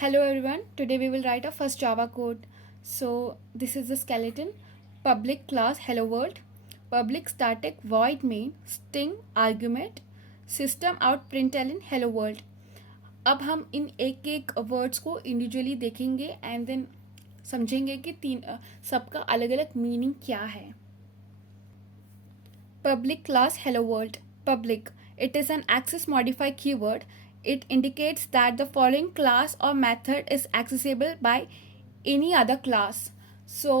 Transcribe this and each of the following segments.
Hello everyone, today we will write our first Java code. So this is the skeleton. Public class hello world, public static void main, string argument, system out println hello world. अब हम इन एक एक words को individually देखेंगे and then समझेंगे कि सबका अलग अलग मीनिंग क्या है. Public class hello world. Public. It is an access modifier keyword. It indicates that the following class or method is accessible by any other class. So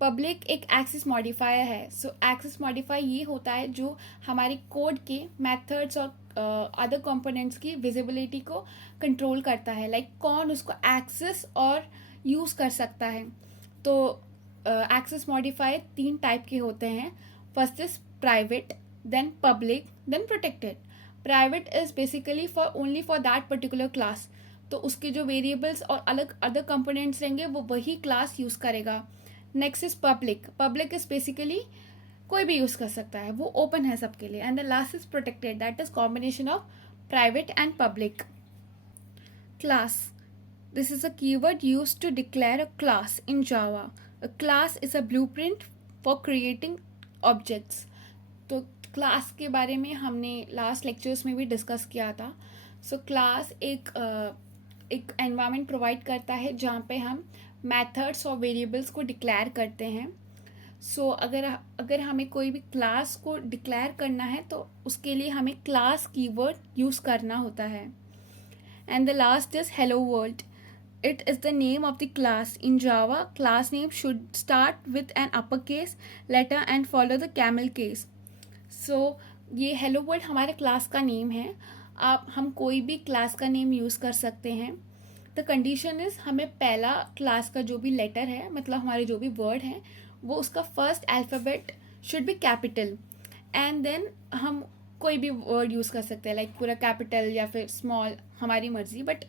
public एक access modifier है. सो access modifier ये होता है जो हमारे code के methods और other components की विजिबिलिटी को कंट्रोल करता है. लाइक कौन उसको एक्सेस और यूज़ कर सकता है. तो एक्सेस मॉडिफायर 3 टाइप के होते हैं. First is private, then public, then protected. Private is basically for only for that particular class. तो उसके जो वेरिएबल्स और अलग अदर कंपोनेंट्स रहेंगे वो वही क्लास यूज़ करेगा. Next is public. Public is basically कोई भी यूज़ कर सकता है, वो ओपन है सबके लिए. And the last is protected, that is combination of private and public. Class. This is a keyword used to declare a class in Java. A class is a blueprint for creating objects. तो class के बारे में हमने last lectures में भी discuss किया था. So class एक एनवायरनमेंट प्रोवाइड करता है जहाँ पे हम मेथड्स और वेरिएबल्स को डिक्लेयर करते हैं. सो अगर हमें कोई भी क्लास को डिक्लेयर करना है तो उसके लिए हमें क्लास कीवर्ड यूज़ करना होता है. And the last is hello world. It is the name of the class. In Java, class name should start with an uppercase letter and follow the camel case. So ये hello world हमारे class का name है. हम कोई भी class का name use कर सकते हैं. द कंडीशन इज़ हमें पहला क्लास का जो भी लेटर है, मतलब हमारे जो भी वर्ड हैं, वो उसका first alphabet should be capital. And then हम कोई भी वर्ड यूज़ कर सकते हैं, लाइक पूरा कैपिटल या फिर स्मॉल, हमारी मर्जी. बट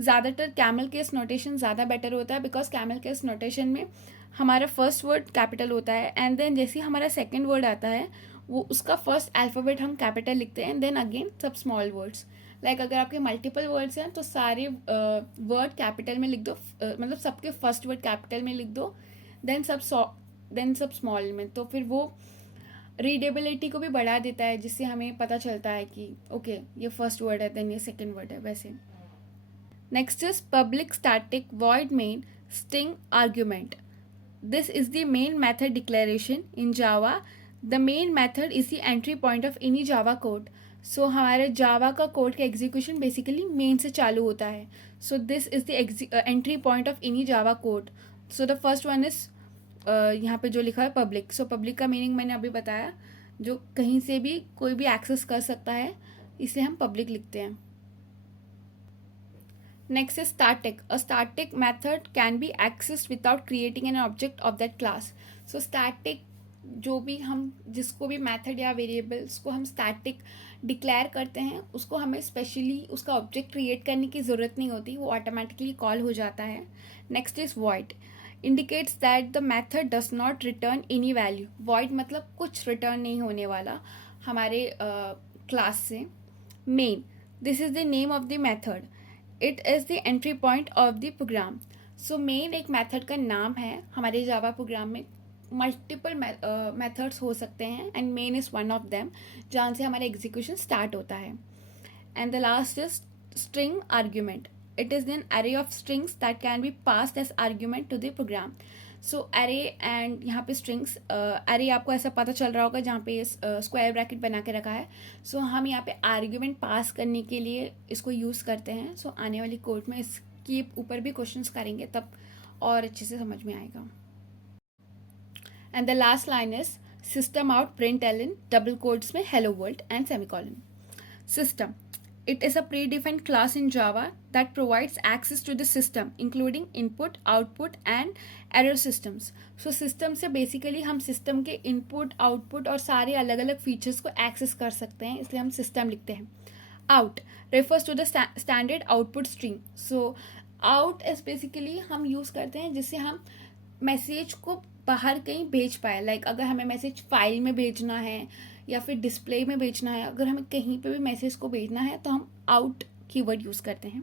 ज़्यादातर कैमल केस नोटेशन ज़्यादा बेटर होता है, बिकॉज कैमल केस नोटेशन में हमारा फर्स्ट वर्ड कैपिटल होता है एंड देन जैसे हमारा सेकंड वर्ड आता है वो उसका फर्स्ट अल्फ़ाबेट हम कैपिटल लिखते हैं एंड देन अगेन सब स्मॉल वर्ड्स. लाइक अगर आपके मल्टीपल वर्ड्स हैं तो सारे वर्ड कैपिटल में लिख दो, मतलब सबके फर्स्ट वर्ड कैपिटल में लिख दो, देन सब स्मॉल में. तो फिर वो रीडेबिलिटी को भी बढ़ा देता है, जिससे हमें पता चलता है कि ओके ये फर्स्ट वर्ड है देन ये सेकेंड वर्ड है. वैसे next is public static void main string argument. This is the main method declaration in Java. The main method is the entry point of any Java code. So हमारे Java का code का execution basically main से चालू होता है. So this is the entry point of any Java code. So the first one is यहाँ पे जो लिखा है public. So public का मीनिंग मैंने अभी बताया, जो कहीं से भी कोई भी एक्सेस कर सकता है, इसलिए हम public लिखते हैं. Next is static. A static method can be accessed without creating an object of that class. So static जो भी हम जिसको भी मेथड या वेरिएबल्स को हम स्टैटिक डिक्लेयर करते हैं उसको हमें स्पेशली उसका ऑब्जेक्ट क्रिएट करने की ज़रूरत नहीं होती, वो ऑटोमेटिकली कॉल हो जाता है. Next is void. Indicates that the method does not return any value. Void मतलब कुछ रिटर्न नहीं होने वाला हमारे क्लास से. Main. This is the name of the method. It is the entry point of the program. So main एक method का नाम है. हमारे जावा प्रोग्राम में मल्टीपल मेथड्स हो सकते हैं and main is one of them, जहाँ से हमारा एग्जीक्यूशन स्टार्ट होता है. And the last is string argument. It is an array of strings that can be passed as argument to the program. So array and यहाँ पे strings, अरे आपको ऐसा पता चल रहा होगा जहाँ पे स्क्वायर ब्रैकेट बना के रखा है. सो हम यहाँ पे आर्ग्यूमेंट पास करने के लिए इसको यूज़ करते हैं. सो आने वाली कोर्ट में इसके ऊपर भी क्वेश्चंस करेंगे, तब और अच्छे से समझ में आएगा. And the last line is system out println double quotes में hello world and semicolon. System. It is a predefined class in Java that provides access to the system, including input, output, and error systems. So system से basically हम system के input, output और सारे अलग अलग features को access कर सकते हैं, इसलिए हम system लिखते हैं. Out refers to the standard output stream. So out is basically हम use करते हैं जिससे हम मैसेज को बाहर कहीं भेज पाए. लाइक अगर हमें मैसेज फाइल में भेजना है या फिर डिस्प्ले में भेजना है, अगर हमें कहीं पे भी मैसेज को भेजना है तो हम आउट कीवर्ड यूज़ करते हैं.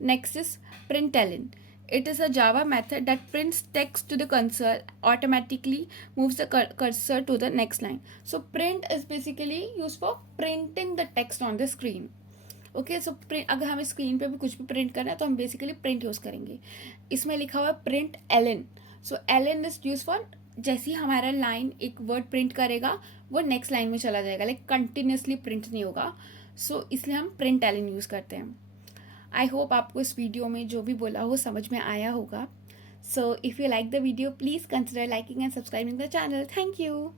Next is println. It is a Java method that prints text to the console, automatically moves the cursor to the next line. So print is basically used for printing the text on the screen. Okay so print, अगर हमें screen पे भी कुछ भी print करना है तो हम बेसिकली प्रिंट यूज़ करेंगे. इसमें लिखा हुआ है print Allen. So Allen is use for जैसे ही हमारा लाइन एक वर्ड प्रिंट करेगा वो नेक्स्ट लाइन में चला जाएगा, लाइक कंटिन्यूसली प्रिंट नहीं होगा. सो इसलिए हम प्रिंट एलन यूज़ करते हैं. आई होप आपको इस वीडियो में जो भी बोला वो समझ में आया होगा. So if you like the video please consider liking and subscribing the channel. Thank you.